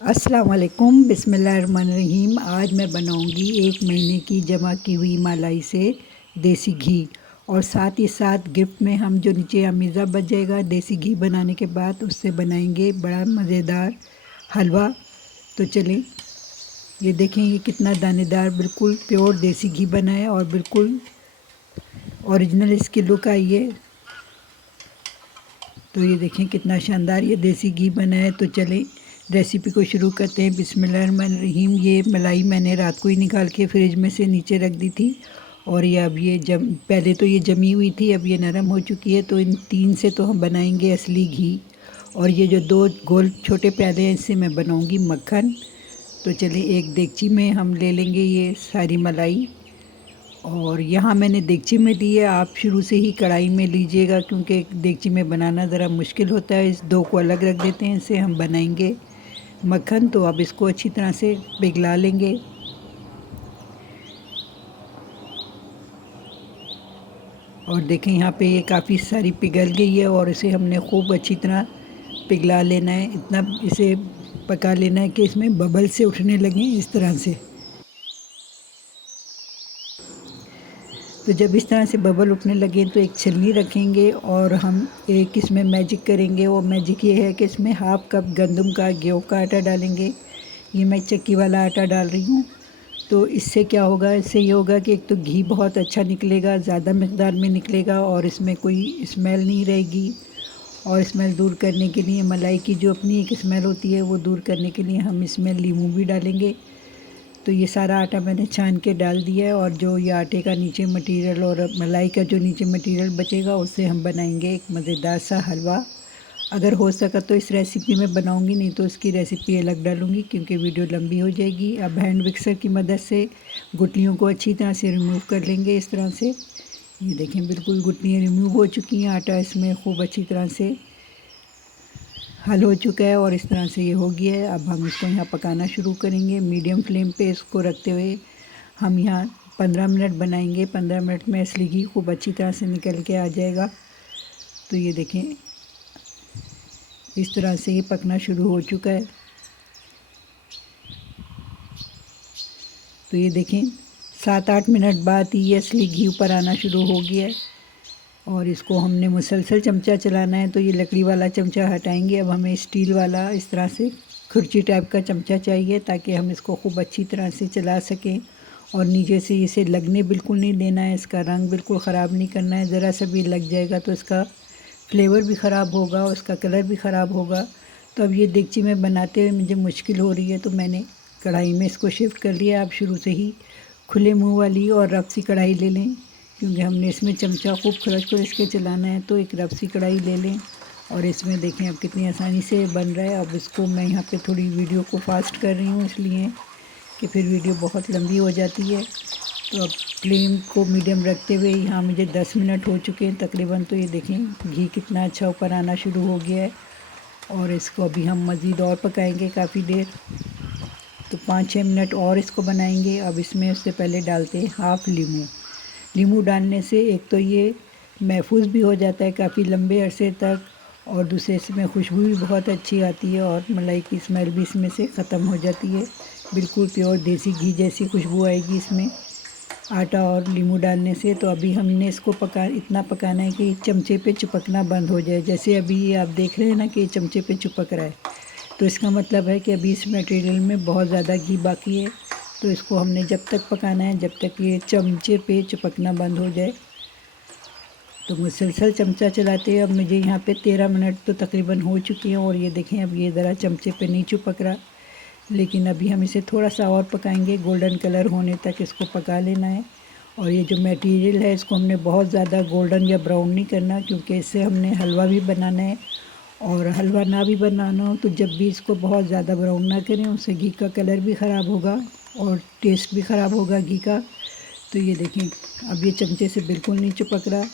अस्सलाम वालेकुम बिस्मिल्लाहिर्रहमानिर्रहीम। आज मैं बनाऊंगी 1 महीने की जमा की हुई मलाई से देसी घी, और साथ ही साथ गिफ्ट में हम जो नीचे अमीज़ा बच जाएगा देसी घी बनाने के बाद उससे बनाएंगे बड़ा मज़ेदार हलवा। तो चलें, ये देखें ये कितना दानेदार बिल्कुल प्योर देसी घी बना है और बिल्कुल ओरिजिनल इसकी लुक आई है। तो ये देखें कितना शानदार ये देसी घी बना है। तो चलें रेसिपी को शुरू करते हैं। बिस्मिल्लाहिर्रहमानिर्रहीम। ये मलाई मैंने रात को ही निकाल के फ्रिज में से नीचे रख दी थी, और ये अब ये पहले तो ये जमी हुई थी, अब ये नरम हो चुकी है। तो इन 3 से तो हम बनाएंगे असली घी, और ये जो 2 गोल छोटे प्याले हैं इससे मैं बनाऊंगी मक्खन। तो चलिए एक देगची में हम ले लेंगे ये सारी मलाई, और यहाँ मैंने देगची में ली है। आप शुरू से ही कढ़ाई में लीजिएगा, क्योंकि देगची में बनाना ज़रा मुश्किल होता है। इस 2 को अलग रख देते हैं, इससे हम बनाएंगे मक्खन। तो अब इसको अच्छी तरह से पिघला लेंगे। और देखें यहाँ पे ये काफ़ी सारी पिघल गई है, और इसे हमने खूब अच्छी तरह पिघला लेना है। इतना इसे पका लेना है कि इसमें बबल से उठने लगें इस तरह से। तो जब इस तरह से बबल उठने लगे तो एक छलनी रखेंगे, और हम एक इसमें मैजिक करेंगे। वो मैजिक ये है कि इसमें हाफ़ कप गंदम का गेहूं का आटा डालेंगे। ये मैं चक्की वाला आटा डाल रही हूँ। तो इससे क्या होगा, इससे ये होगा कि एक तो घी बहुत अच्छा निकलेगा, ज़्यादा मकदार में निकलेगा, और इसमें कोई स्मेल नहीं रहेगी। और स्मेल दूर करने के लिए, मलाई की जो अपनी एक स्मेल होती है वो दूर करने के लिए हम इसमें लीमू भी डालेंगे। तो ये सारा आटा मैंने छान के डाल दिया है, और जो ये आटे का नीचे मटेरियल और मलाई का जो नीचे मटेरियल बचेगा उससे हम बनाएंगे एक मज़ेदार सा हलवा। अगर हो सका तो इस रेसिपी में बनाऊंगी, नहीं तो इसकी रेसिपी अलग डालूंगी क्योंकि वीडियो लंबी हो जाएगी। अब हैंड मिक्सर की मदद से गुठलियों को अच्छी तरह से रिमूव कर लेंगे इस तरह से। ये देखें बिल्कुल गुठलियाँ रिमूव हो चुकी हैं, आटा इसमें खूब अच्छी तरह से हल हो चुका है, और इस तरह से ये हो गया है। अब हम इसको यहाँ पकाना शुरू करेंगे मीडियम फ्लेम पे इसको रखते हुए। हम यहाँ 15 मिनट बनाएंगे। 15 मिनट में असली घी खूब अच्छी तरह से निकल के आ जाएगा। तो ये देखें इस तरह से ये पकना शुरू हो चुका है। तो ये देखें 7-8 मिनट बाद ही ये असली घी ऊपर आना शुरू हो गया है, और इसको हमने मुसलसल चमचा चलाना है। तो ये लकड़ी वाला चमचा हटाएंगे। अब हमें स्टील वाला इस तरह से खुर्ची टाइप का चमचा चाहिए, ताकि हम इसको खूब अच्छी तरह से चला सकें, और नीचे से इसे लगने बिल्कुल नहीं देना है। इसका रंग बिल्कुल ख़राब नहीं करना है। ज़रा सा भी लग जाएगा तो इसका फ्लेवर भी ख़राब होगा और इसका कलर भी ख़राब होगा। तो अब ये देगची में बनाते हुए मुझे मुश्किल हो रही है, तो मैंने कढ़ाई में इसको शिफ्ट कर लिया। आप शुरू से ही खुले मुँह वाली और रफ सी कढ़ाई ले लें, क्योंकि हमने इसमें चमचा खूब खुरच के चलाना है। तो एक रफ सी कढ़ाई ले लें, और इसमें देखें अब कितनी आसानी से बन रहा है। अब इसको मैं यहाँ पे थोड़ी वीडियो को फास्ट कर रही हूँ, इसलिए कि फिर वीडियो बहुत लंबी हो जाती है। तो अब फ्लेम को मीडियम रखते हुए यहाँ मुझे 10 मिनट हो चुके हैं तकरीबन। तो ये देखें घी कितना अच्छा ऊपर आना शुरू हो गया है, और इसको अभी हम मज़ीद और पकाएंगे काफ़ी देर। तो 5-6 मिनट और इसको बनाएंगे। अब इसमें उससे पहले डालते हैं हाफ़ लीमू। नींबू डालने से एक तो ये महफूज भी हो जाता है काफ़ी लंबे अरसे तक, और दूसरे इसमें खुशबू भी बहुत अच्छी आती है, और मलाई की स्मेल भी इसमें से ख़त्म हो जाती है। बिल्कुल प्योर देसी घी जैसी खुशबू आएगी इसमें आटा और नींबू डालने से। तो अभी हमने इसको इतना पकाना है कि चमचे पे चिपकना बंद हो जाए। जैसे अभी ये आप देख रहे हैं ना कि ये चमचे पे चिपक रहा है, तो इसका मतलब है कि अभी इस मटेरियल में बहुत ज़्यादा घी बाकी है। तो इसको हमने जब तक पकाना है जब तक ये चमचे पे चिपकना बंद हो जाए। तो मुसलसल चमचा चलाते हैं। अब मुझे यहाँ पे 13 मिनट तो तकरीबन हो चुके हैं, और ये देखें अब ये ज़रा चमचे पे नहीं चिपक रहा, लेकिन अभी हम इसे थोड़ा सा और पकाएंगे। गोल्डन कलर होने तक इसको पका लेना है। और ये जो मटेरियल है इसको हमने बहुत ज़्यादा गोल्डन या ब्राउन नहीं करना, क्योंकि इससे हमने हलवा भी बनाना है, और हलवा ना भी बनाना हो तो जब भी इसको बहुत ज़्यादा ब्राउन ना करें, उससे घी का कलर भी ख़राब होगा और टेस्ट भी ख़राब होगा घी का। तो ये देखें अब ये चमचे से बिल्कुल नहीं चिपक रहा।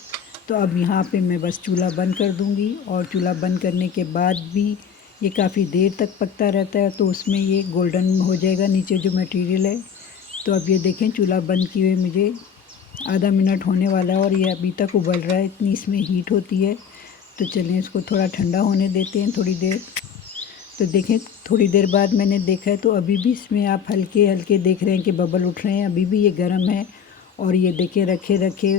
तो अब यहाँ पे मैं बस चूल्हा बंद कर दूँगी, और चूल्हा बंद करने के बाद भी ये काफ़ी देर तक पकता रहता है, तो उसमें ये गोल्डन हो जाएगा नीचे जो मटेरियल है। तो अब ये देखें चूल्हा बंद किए हुए मुझे आधा मिनट होने वाला है, और ये अभी तक उबल रहा है, इतनी इसमें हीट होती है। तो चलें इसको थोड़ा ठंडा होने देते हैं थोड़ी देर। तो देखें थोड़ी देर बाद मैंने देखा है तो अभी भी इसमें आप हल्के हल्के देख रहे हैं कि बबल उठ रहे हैं, अभी भी ये गर्म है। और ये देखें रखे रखे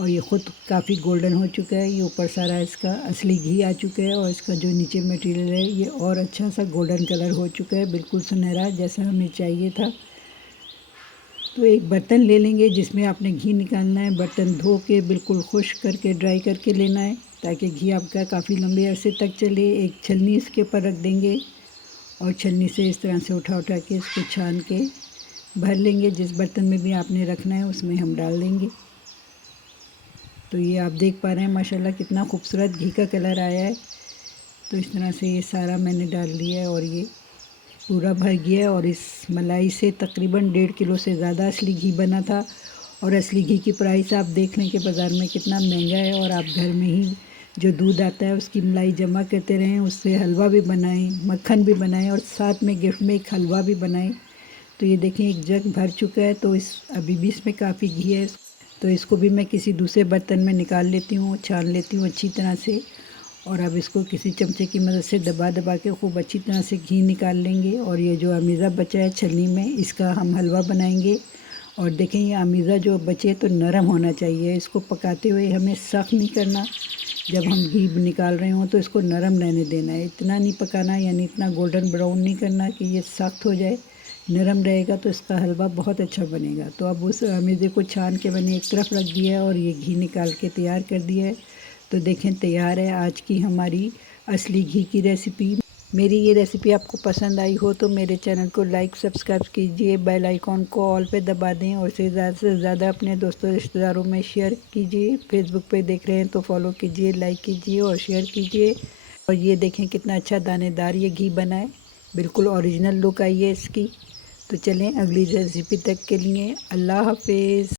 और ये ख़ुद काफ़ी गोल्डन हो चुका है। ये ऊपर सारा इसका असली घी आ चुका है और इसका जो नीचे मटेरियल है ये और अच्छा सा गोल्डन कलर हो चुका है, बिल्कुल सुनहरा जैसा हमें चाहिए था। तो एक बर्तन ले लेंगे जिसमें आपने घी निकालना है। बर्तन धो के बिल्कुल खुश्क करके ड्राई करके लेना है ताकि घी आपका काफ़ी लंबे अरसे तक चले। एक छलनी इसके ऊपर रख देंगे और छलनी से इस तरह से उठा के इसको छान के भर लेंगे। जिस बर्तन में भी आपने रखना है उसमें हम डाल देंगे। तो ये आप देख पा रहे हैं माशाल्लाह कितना खूबसूरत घी का कलर आया है। तो इस तरह से ये सारा मैंने डाल दिया है और ये पूरा भर गया है। और इस मलाई से तकरीबन 1.5 किलो से ज़्यादा असली घी बना था। और असली घी की प्राइस आप देख लें कि बाज़ार में कितना महंगा है। और आप घर में ही जो दूध आता है उसकी मलाई जमा करते रहें, उससे हलवा भी बनाएं, मक्खन भी बनाएं और साथ में गिफ्ट में एक हलवा भी बनाएं। तो ये देखें एक जग भर चुका है। तो इस अभी भी इसमें काफ़ी घी है। तो इसको भी मैं किसी दूसरे बर्तन में निकाल लेती हूँ, छान लेती हूँ अच्छी तरह से। और अब इसको किसी चमचे की मदद से दबा दबा के खूब अच्छी तरह से घी निकाल लेंगे। और ये जो अमीज़ा बचा है छलनी में इसका हम हलवा बनाएंगे। और देखें ये अमीज़ा जो बचे तो नरम होना चाहिए, इसको पकाते हुए हमें सख्त नहीं करना। जब हम घी निकाल रहे हों तो इसको नरम रहने देना है, इतना नहीं पकाना, यानी इतना गोल्डन ब्राउन नहीं करना कि ये सख्त हो जाए। नरम रहेगा तो इसका हलवा बहुत अच्छा बनेगा। तो अब उस अमीज़े को छान के मैंने एक तरफ रख दिया है और ये घी निकाल के तैयार कर दिया है। तो देखें तैयार है आज की हमारी असली घी की रेसिपी। मेरी ये रेसिपी आपको पसंद आई हो तो मेरे चैनल को लाइक सब्सक्राइब कीजिए, बेल आइकॉन को ऑल पे दबा दें और इसे ज़्यादा से ज़्यादा अपने दोस्तों रिश्तेदारों में शेयर कीजिए। फेसबुक पे देख रहे हैं तो फॉलो कीजिए, लाइक कीजिए और शेयर कीजिए। और ये देखें कितना अच्छा दानेदार ये घी बना है, बिल्कुल ओरिजिनल लुक आई है इसकी। तो चलें अगली रेसिपी तक के लिए अल्लाह हाफिज़।